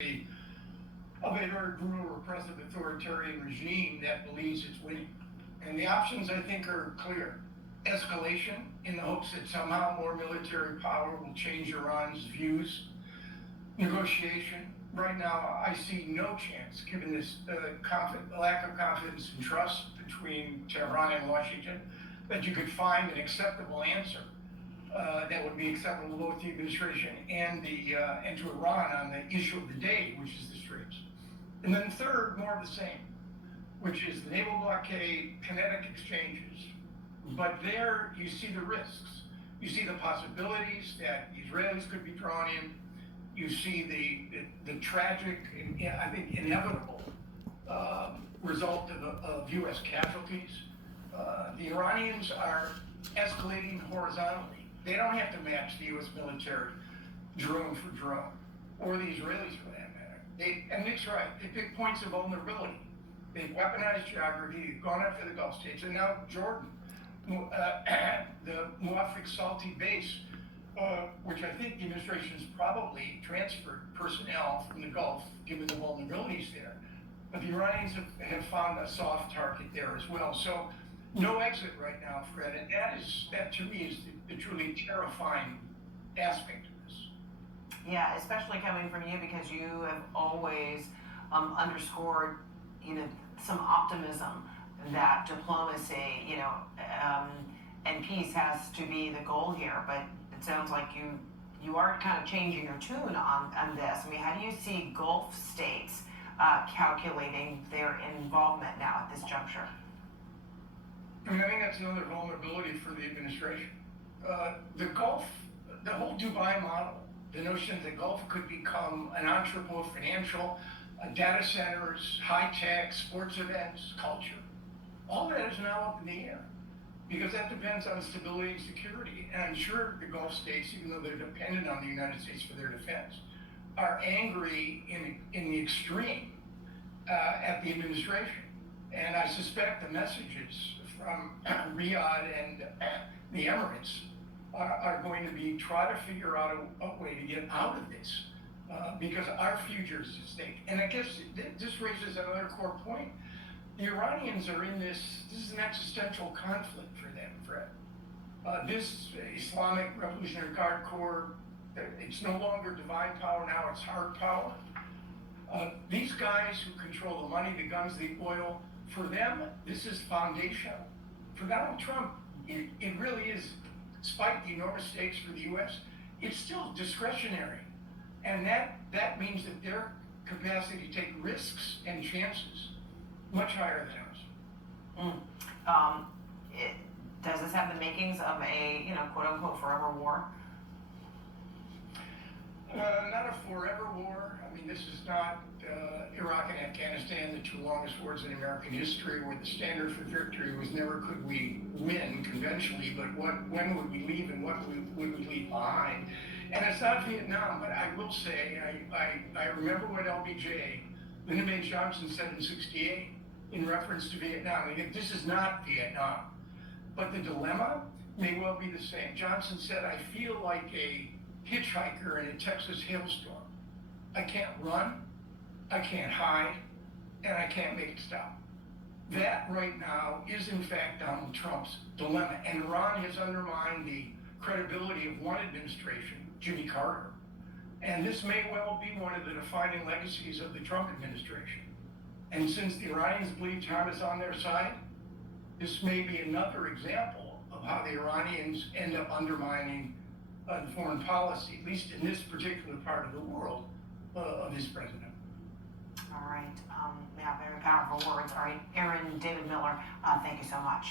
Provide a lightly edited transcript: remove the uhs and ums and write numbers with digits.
of a very brutal, repressive, authoritarian regime that believes it's winning. And the options, I think, are clear. Escalation, in the hopes that somehow more military power will change Iran's views. Negotiation. Right now, I see no chance, given this lack of confidence and trust between Tehran and Washington, that you could find an acceptable answer that would be acceptable to both the administration and to Iran on the issue of the day, which is the Straits. And then third, more of the same, which is the naval blockade, kinetic exchanges. But there you see the risks. You see the possibilities that Israelis could be drawn in. You see the tragic and I think inevitable result of U.S. casualties. The Iranians are escalating horizontally. They don't have to match the U.S. military drone for drone, or the Israelis for that matter. And Nick's right, they pick points of vulnerability. They've weaponized geography, they've gone after the Gulf states, and now Jordan, the Muwafiq Salti base, which I think the administration's probably transferred personnel from the Gulf, given the vulnerabilities there. But the Iranians have found a soft target there as well. So no exit right now, Fred, and that to me is the truly terrifying aspect of this. Yeah, especially coming from you, because you have always underscored, some optimism that diplomacy, and peace has to be the goal here. But it sounds like you are kind of changing your tune on this. I mean, how do you see Gulf states calculating their involvement now at this juncture? I think that's another vulnerability for the administration. The Gulf, the whole Dubai model, the notion that the Gulf could become an entrepot, financial, data centers, high tech, sports events, culture, all that is now up in the air because that depends on stability and security. And I'm sure the Gulf states, even though they're dependent on the United States for their defense, are angry in the extreme at the administration. And I suspect the messages from Riyadh and the Emirates are going to be try to figure out a way to get out of this because our future is at stake. And I guess this raises another core point. The Iranians are in this is an existential conflict for them, Fred. This Islamic Revolutionary Guard Corps, it's no longer divine power, now it's hard power. These guys who control the money, the guns, the oil, for them, this is foundational. For Donald Trump, it really is, despite the enormous stakes for the U.S., it's still discretionary. And that means that their capacity to take risks and chances much higher than ours. Does this have the makings of a, quote unquote, forever war? Not a forever war. I mean, this is not Iraq and Afghanistan, the two longest wars in American history, where the standard for victory was never could we win conventionally, but when would we leave and what would we leave behind. And it's not Vietnam, but I will say, I remember what LBJ, Lyndon B. Johnson, said in '68 in reference to Vietnam. This is not Vietnam, but the dilemma may well be the same. Johnson said, I feel like a hitchhiker in a Texas hailstorm. I can't run, I can't hide, and I can't make it stop. That right now is in fact Donald Trump's dilemma. And Iran has undermined the credibility of one administration, Jimmy Carter. And this may well be one of the defining legacies of the Trump administration. And since the Iranians believe time is on their side, this may be another example of how the Iranians end up undermining the foreign policy, at least in this particular part of the world, of his president. All right. Yeah, very powerful words. All right, Aaron David Miller, thank you so much.